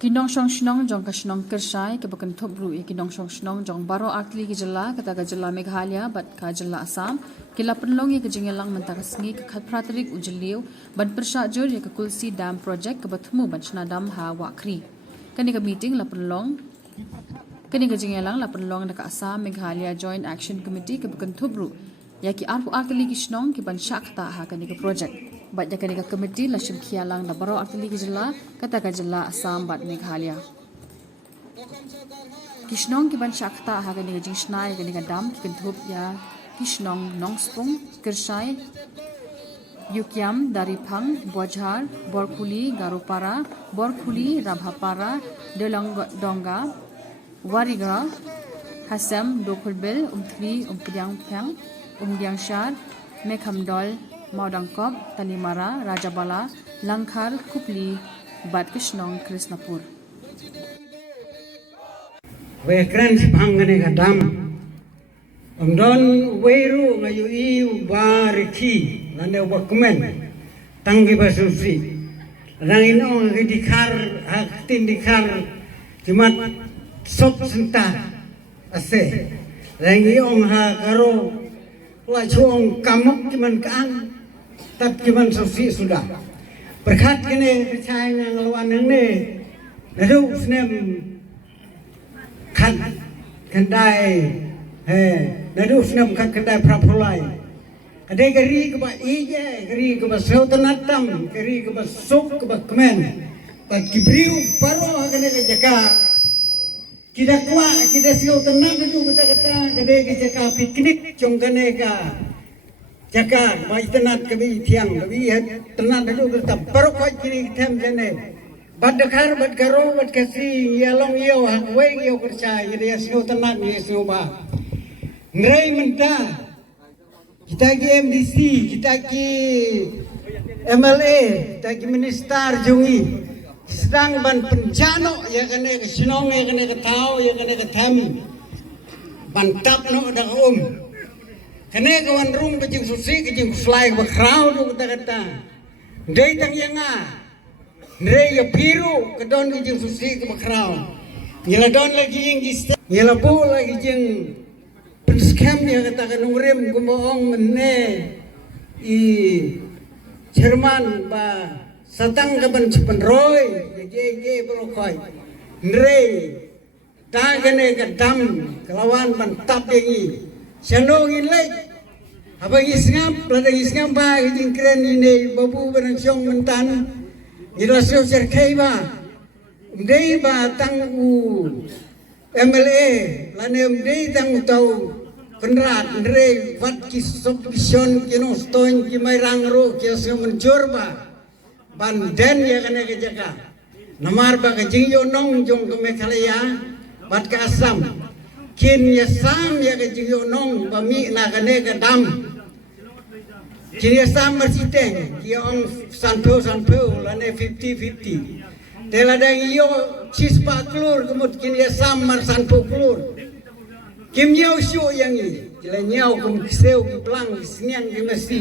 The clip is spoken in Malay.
Kinong shong shnong jong ka shnong kershai ke bakan thop ru e kinong shong shnong jong baro akli ki jilla kata ka jilla Meghalaya bat ka jilla Assam kila penlong ye ke jingelang menta ka sngi ka khat pratrik ujliu ban persha jur ye ka kulsi dam project ke bathmu ban chna dam ha wakri kani ka meeting la penlong kani ka jingelang la penlong da ka Assam Meghalaya Joint Action Committee ke bakan thop ru ya ki arpu akli ki shnong ki ban shakta ha kani ka project bat ya kani ka committee la shim khialang da baro akli ki jilla kata ka jilla Assam bat Meghalaya Kishnong ki ban shakta ha kani ka jingshnai kani ka dam ki kenthup ya Kishnong Nongspung Kershai Yukyam Daripang Bojhar Borkuli Garupara Borkuli Rabhapara Delongdonga Wariga Hasam Dokulbel Umthri Umpiang Pang Umgyangshar Mekhamdol Maudangkop Talimara Rajabala Langkhar Kupli Bat Kishnong Krishnapur Wekran sipangane kadam Umdon weru ngayu iu bariki lane wakmen tanggi basusi rangin ong dikar haktin dikar jumat sop senta ase rangi ong ha karo la chuong kamuk cuman kaang tat cuman susi sudah berkat kene percaya ngelawan ne nadu snem kan kendai nadu snem kan kendai prapulai kadai gari ke ba ije gari ke ba seutanatam gari ke ba sok ke ba kemen ba kibriu paro kene ke jaka kita kwa kita seutanat nadu kata kadai ke jaka piknik jong kene ka jaka ba itanat ke bi tiang bi tenat nadu kata paro kwa kiri them jene Bad dekar, bad karo, bad kasi, yalong iyo, hakway iyo kerja, jadi asno tenang, asno ba. Ngerai menta, kita ki MDC, kita ki MLA, kita ki minister jungi, sedang ban penjano, ya kena ke sinong, ya kena ke tau, ya kena ke thami, ban tap no ada kena ke wan rung kejeng susi, kejeng fly, bakrau tu kata-kata, day tang yang Nre ya biru kedon kijing susi ke bakrau. Nyala don lagi jing gista. Nyala bu lagi jing penskam ya katakan urem gumoong menne I Jerman ba satang kaban sepenroy ye brokoi. Nre tagane kadam kelawan mantap yangi. Senongin lek. Abang isngam ladang isngam ba kijing keren ini babu barang syong mentan. Ila sosial kaiba ndei ba tang u MLA lane ndei tang tau penrat ndrei wat ki submission kino stoin ki mai rangro ki so menjur ba ban den ya kana ke jaga namar ba ke jingyo nong jong ke Meghalaya bat ka Assam kin ya sam ya ke jingyo nong ba mi na kane ke dam Kini Assam mersiteng, kia ong sanpo lane 50-50. Teladang iyo cispa klur, kemud kini Assam mar sanpo klur. Kim nyau syuk yang ini, kila nyau kum kiseu ki pelang, ki senian ki mesti.